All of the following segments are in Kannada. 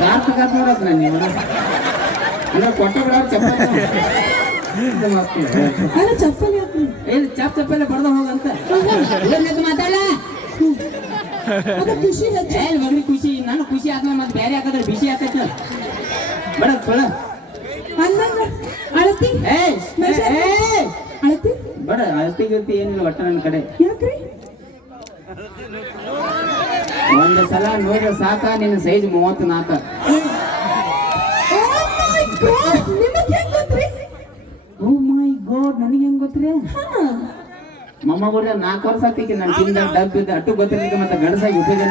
ಸಾರ್ಥಕ ನೋಡಕ್ ನೀವು ಅಂದ್ರೆ ಕೊಟ್ಟ ಬಿಡ ಚಪ್ಪಲಿ ಅಲ್ಲ ಚಪ್ಪಲಿ ಹಾಕ್ರಿ ಏನ್ ಚಪ್ಪಲಿ ಬಡ್ದ ಹೋಗಂತ ಮಾತಾಡ ಅದ ಖುಷಿ ಹೆಚ್ಚು ಮಗನಿ ಖುಷಿ ನಾನು ಖುಷಿ ಆದ್ಮೇಲೆ ಮತ್ತೆ ಬೇರೆ ಹಾಕಿದ್ರೆ ಬಿಸಿ ಆಕೈತ ಬಡ ಸೊಳ ಅಂದಂಗ ಅಳತಿ ಅಳತಿ ಬಡ ಅಳತಿ ಗಿಳತಿ ಏನಿಲ್ಲ ಒಟ್ಟ ನನ್ನ ಕಡೆ ಯಾಕ್ರಿ ಒಂದು ಸಲ ನೋಡ್ರೆ ಸಾಕ ನಿನ್ನ ಸೈಜ್ 34 ಓ ಮೈ ಗಾಡ್ ನನಗೆ ಹೆಂಗ್ ಗೊತ್ತ್ರಿ ಮಮ್ಮ ಕೂಡ 4 ವರ್ಷ ಆಗ್ತಿಕ್ಕೆ ನಾನು ತಿಂದ ಡಬ್ಬ ಇದ್ದ ಅಟ್ಟು ಗೊತ್ತಿರ್ಲಿಕ್ಕೆ ಮತ್ತೆ ಗಡಸಾಗಿ ಉಪಯೋಗ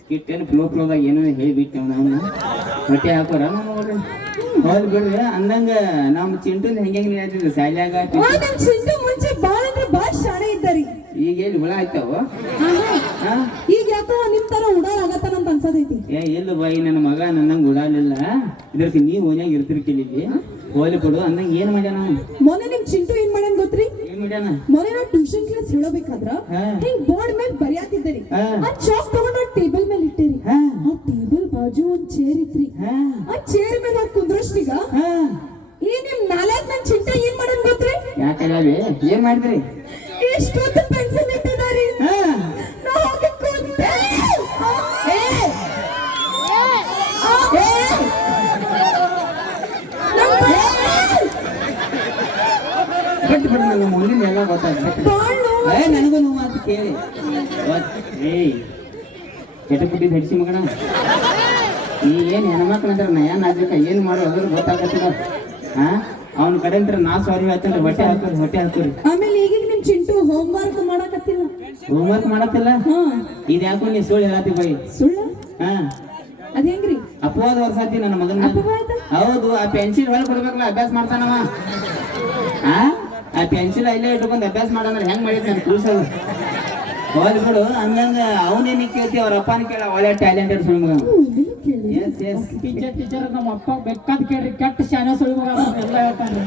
ಸ್ಕಿಟ್ ಏನು ಫ್ಲೋದಾಗ ಏನೋ ಹೇಳಿಬಿಟ್ಟು ನಾವು ಹೊಟ್ಟೆ ಹಾಕೋರ ನಮ್ಮ ಹೋಲ್ ಬಿಡ್ರಿ ಅಂದಂಗ ನಮ್ಮ ಚಿಂಟುನ್ ಹೆಂಗೆ ಹೇಳ್ತಿದ್ವಿ ಶಾಲ್ಯಾಗ ಚಿಂಟು ಮುಂಚೆ ಬಾಳ ಅಂದ್ರೆ ಬಾಳ ಶಾಣೆ ಇದ್ದಾರಿ ಈಗ ಎಲ್ಲಿ ಹುಳ ಆಯ್ತಾವ ಈಗ ಯಾಕೋ ನಿಮ್ ತರ ಉಡಾಳ ಆಗತ್ತಾನಂತ ಅನ್ಸದೈತಿ ಎಲ್ಲ ಬಾಯಿ ನನ್ನ ಮಗ ನನ್ನಂಗ ಉಡಾಲಿಲ್ಲ ಇದಕ್ಕೆ ನೀವು ಓನ್ಯಾಗ ಇರ್ತಿರ್ ಕೇಳಿದ್ವಿ ಹೋಲಿ ಬಿಡು ಅಂದಂಗ ಏನ್ ಮಾಡ್ಯಾನ ಮೊನ್ನೆ ನಿಮ್ ಚಿಂಟು ಏನ್ ಮಾಡ್ಯಾನ ಗೊತ್ತ್ರಿ ಏನ್ ಮಾಡ್ಯಾನ ಮೊನ್ನೆ ನಾ ಟ್ಯೂಷನ್ ಕ್ಲಾಸ್ ಹೇಳಬೇಕಾದ್ರ ಹಿಂಗ್ ಬೋರ್ಡ್ ಮೇಲೆ ಬರೆಯಾತಿದ್ದರಿ ಆ ಚಾಕ್ ತಗೊಂಡು ಟೇಬಲ್ ಮೇಲೆ ಇಟ್ಟಿರಿ ಆ ಟೇಬಲ್ ಬಾಜು ಒಂದ್ ಚೇರ್ ಇತ್ರಿ ಆ ಚೇರ್ ಮೇಲೆ ಹೋಗಿ ಕುಂದ್ರಷ್ಟೀಗ ಈ ನಿಮ್ ನಾಲ್ಕು ನನ್ ಚಿಂಟ ಏನ್ ಮಾಡನ್ ಗೊತ್ತ್ರಿ ಯಾಕೆ ಏನ್ ಮಾಡಿದ್ರಿ ಎಷ್ಟೊತ್ತು ಪೆನ್ಸಿಲ್ ಇಟ್ಟಿದಾರಿ ನಾ ಹೋಗಿ ಕುಂತೆ ಬಿಟ್ಟು ಬಿಡು ನನ್ನ ಮುಂದಿನ ಎಲ್ಲ ಗೊತ್ತಾಗ್ತದೆ ನನಗೂ ನೋವು ಮಾತು ಕೇಳಿ ಚಟಪುಟ್ಟಿ ಧರಿಸಿ ಮಗಣ ನೀ ಏನ್ ಹೆಣ್ಮಕ್ಳು ಅಂದ್ರೆ ನಯ ನಾಜಕ ಏನ್ ಮಾಡೋ ಅದ್ರ ಗೊತ್ತಾಗತ್ತಿಲ್ಲ ಅವನ ಕಡೆ ಅಂತ ನಾ ಸಾರಿ ಹೇಳ್ತೇನೆ ಹೊಟ್ಟೆ ಹಾಕೋರಿ ಆಮೇಲೆ ಈಗೀಗ ನಿಮ್ ಚಿಂಟು ಹೋಮ್ ವರ್ಕ್ ಮಾಡಕತ್ತಿಲ್ಲ ಹೋಮ್ವರ್ಕ್ ಮಾಡತ್ತಿಲ್ಲ ಇದು ಯಾಕೋ ನೀ ಸುಳ್ಳು ಹೇಳತ್ತಿ ಬೈ ಸುಳ್ಳ ಅದೇಂಗ್ರಿ ಅಪವಾದ ವರ್ಷಾತಿ ನನ್ನ ಮಗನ ಹೌದು ಆ ಪೆನ್ಸಿಲ್ ಹೊರಗೆ ಕೊಡ್ಬೇಕಲ್ಲ ಅಭ್ಯಾಸ ಮಾಡ್ತಾನವ ಆ ಪೆನ್ಸಿಲ್ ಇಲ್ಲೇ ಇಟ್ಕೊಂಡು ಅಭ್ಯಾಸ ಮಾಡಂದ್ರೆ ಹೆಂಗ್ ಮಾಡಿದ್ ನಾನು ಕೂಸೋದು ಹೋದ್ ಬಿಡು ಅಂದಂಗ ಅವನೇನು ಕೇಳ್ತಿ ಅವ್ರ ಅಪ್ಪನ ಕೇಳ ಒಳ್ಳೆ ಟ್ಯಾಲೆಂಟೆಡ್ ಸುಳ್ಳು ಮಗ ಟೀಚರ್ ನಮ್ಮ ಅಪ್ಪ ಬೇಕಾದ್ ಕೇಳ್ರಿ ಕೆಟ್ಟ ಶಾನೆ ಸುಳ್ಳು ಮಗ ಎಲ್ಲ ಹೇಳ್ತಾನೆ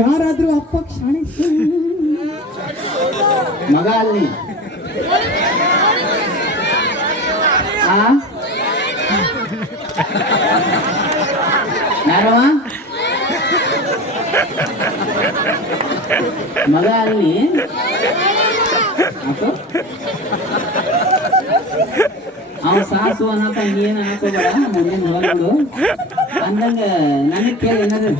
ಯಾರಾದ್ರೂ ಅಪ್ಪ ಶಾಣೆ ಮಗ ಅಲ್ಲಿ ಯಾರವ ಮಗ ಅಲ್ಲಿ ಅವ್ ಸಾಸು ಅನ್ನಕ ಏನ್ ಅನ್ನಕೋಬೇಡ ಮುಂದಿನ ಹೊರಗಳು ಅಂದಂಗ ನನಗ್ ಕೇಳಿ ಏನಾದ್ರು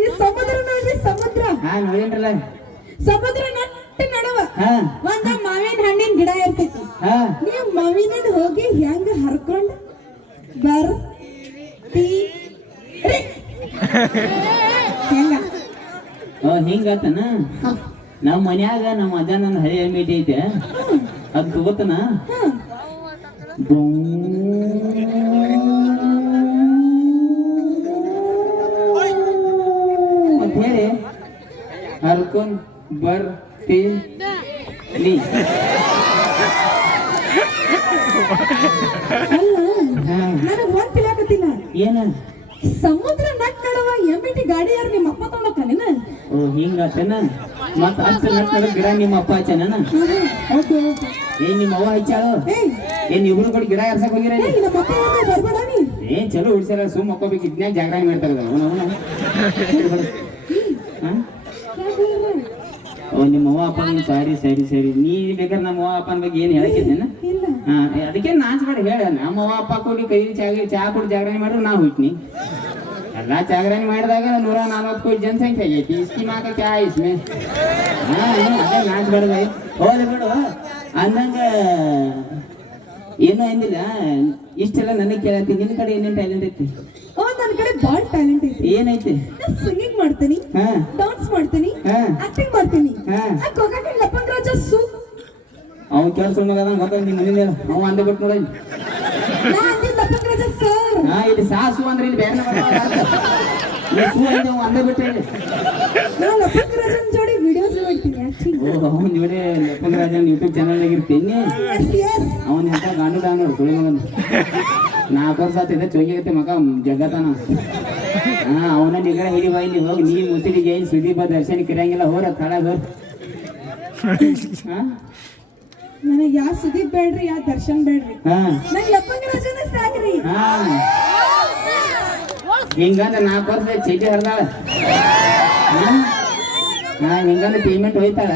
ಈ ಸಮುದ್ರ ನೋಡ್ರಿ ಸಮುದ್ರ ನೋಡೇನ್ರಲ್ಲ ಸಮುದ್ರ ನಟ್ಟ ನಡವ ಒಂದ ಮಾವಿನ ಹಣ್ಣಿನ ಗಿಡ ಇರ್ತೈತಿ ನೀವ್ ಮಾವಿನ ಹಣ್ಣು ಹೋಗಿ ಹೆಂಗ ಹರ್ಕೊಂಡ್ ಬರ್ತೀರಿ ಹಿಂಗತನ ನಮ್ಮ ಮನ್ಯಾಗ ನಮ್ಮ ಅಜ್ಜ ನನ್ನ ಹಳಿ ಮೀಟಿ ಐತೆ ಅದ್ ತಗೋತನ ಅಂತ ಹೇಳಿ ಹರ್ಕೊಂಡ್ ಬರ್ತೀನಿ ನನಗ್ ಒಂದ್ ತಿಳಿಯಾಕತ್ತಿಲ್ಲ ಏನ ಸಮುದ್ರ ನಟ್ ನಡವ ಎಂಬಿಟಿ ಗಾಡಿ ಯಾರು ನಿಮ್ಮ ಅಪ್ಪ ತಗೊಂಡೋಗ್ತಾನೇನ ಓ ಹಿಂಗತನ ಮತ್ತ ಅಷ್ಟು ನಟ್ ನಡ ಗಿಡ ನಿಮ್ಮ ಅಪ್ಪ ಹಚ್ಚಾನ ಏನ್ ನಿಮ್ಮ ಅವ್ವ ಹಚ್ಚಾಳು ಏನ್ ಇಬ್ರು ಕೂಡ ಗಿಡ ಎರ್ಸಕ್ ಹೋಗಿರ ಏನ್ ಚಲೋ ಉಡ್ಸ್ಯಾರ ಸುಮ್ ಮಕ್ಕೋಬೇಕು ಇದ್ನ್ಯಾಗ ಜಾಗರಣೆ ಮಾಡ್ತಾರ ಓ ನಿಮ್ಮ ಅವ್ವ ಅಪ್ಪನ ಸರಿ ನೀ ಬೇಕಾದ್ರೆ ನಮ್ಮ ಅವ್ವ ಅಪ್ಪನ ಬಗ್ಗೆ ಏನ್ ಹೇಳಕ್ಕಿದ್ದೇನ ಅದಕ್ಕೆ ನಾಚ್ಬೇಡ ಹೇಳ ನಮ್ಮ ಅವ್ವ ಅಪ್ಪ ಕೂಡಿ ಕೈ ಚಾ ಕುಡಿ ಜಾಗರಣೆ ಮಾಡ್ರು ನಾ ಹೋಯ್ತೀನಿ ಎಲ್ಲಾ ಜಾಗರಣೆ ಮಾಡಿದಾಗ 140 ಕೋಟಿ ಜನಸಂಖ್ಯೆ ಆಗೈತಿ ಸ್ಕೀಮ್ ಹಾಕಕ್ಕೆ ಆಯ್ಸ್ಮೆ ಅದೇ ನಾಚ್ಬೇಡ ಹೋಗ್ಲಿ ಬಿಡು ಅಂದಂಗ ಏನೂ ಅಂದಿಲ್ಲ ಇಷ್ಟೆಲ್ಲ ನನಗೆ ಕೇಳತ್ತಿ ನಿನ್ನ ಕಡೆ ಏನೇನ್ ಟ್ಯಾಲೆಂಟ್ ಐತಿ ನನ್ನ ಕಡೆ ಬಾಳ ಟ್ಯಾಲೆಂಟ್ ಐತಿ ಏನೈತಿ ಸಿಂಗಿಂಗ್ ಮಾಡ್ತೀನಿ ಡಾನ್ಸ್ ಮಾಡ್ತೀನಿ ಆಕ್ಟಿಂಗ್ ಮಾಡ್ತೀನಿ ಲಪಂಗ್ ರಾಜ ಅವ್ನು ಕೆಲಸ ಗೊತ್ತ ನಿಮ್ಮ ಮನೆಯಿಂದ ಅವ ಅಂದ ಬಿಟ್ಟು ನೋಡಿ ಲಪಂಗ್ ರಾಜ ಸರ್ ಇಲ್ಲಿ ಸಾಸು ಅಂದ್ರೆ ಇಲ್ಲಿ ಬೇರೆ ಅಂದ ಬಿಟ್ಟು ಲಪಂಗ್ ರಾಜನ್ ಜೋಡಿ ವಿಡಿಯೋಸ್ ಮಾಡ್ತೀನಿ ಅವನ ಜೋಡಿ ಲಪಂಗ್ ರಾಜನ್ ಯೂಟ್ಯೂಬ್ ಚಾನಲ್ ಆಗಿರ್ತೀನಿ ಅವನ ಎಂತ ಗಾಂಡು ಡಾನ್ ನೋಡು ಸುಳಿ ಮಗನ್ 4 ವರ್ಷ ಆತಿದೆ ಚೋಗಿ ಆಗತ್ತೆ ಮಗ ಜಗತ್ತಾನ ಹಾ ಅವನ ನಿಗರ ಹಿಡಿವ ಇಲ್ಲಿ ಹೋಗಿ ನೀ ಮುಸುಡಿಗೆ ಏನ್ ಸುದೀಪ ದರ್ಶನ ಕರಿಯಂಗಿಲ್ಲ ಹೋರ ತಳಗ ಹಾ ನನಗೆ ಯಾ ಸುದೀಪ್ ಬೇಡ್ರಿ ಯಾ ದರ್ಶನ್ ಬೇಡ್ರಿ ಹಾ ನಂಗೆ ಲಪ್ಪಂಗರಾಜನ ಸಾಕ್ರಿ. ಹಾ ಹಿಂಗಂದ್ರೆ 4 ವರ್ಷ ಚೀಟಿ ಹರಿದಾಳ ಹಾ ಹಿಂಗಂದ್ರೆ ಪೇಮೆಂಟ್ ಹೋಯ್ತಾಳ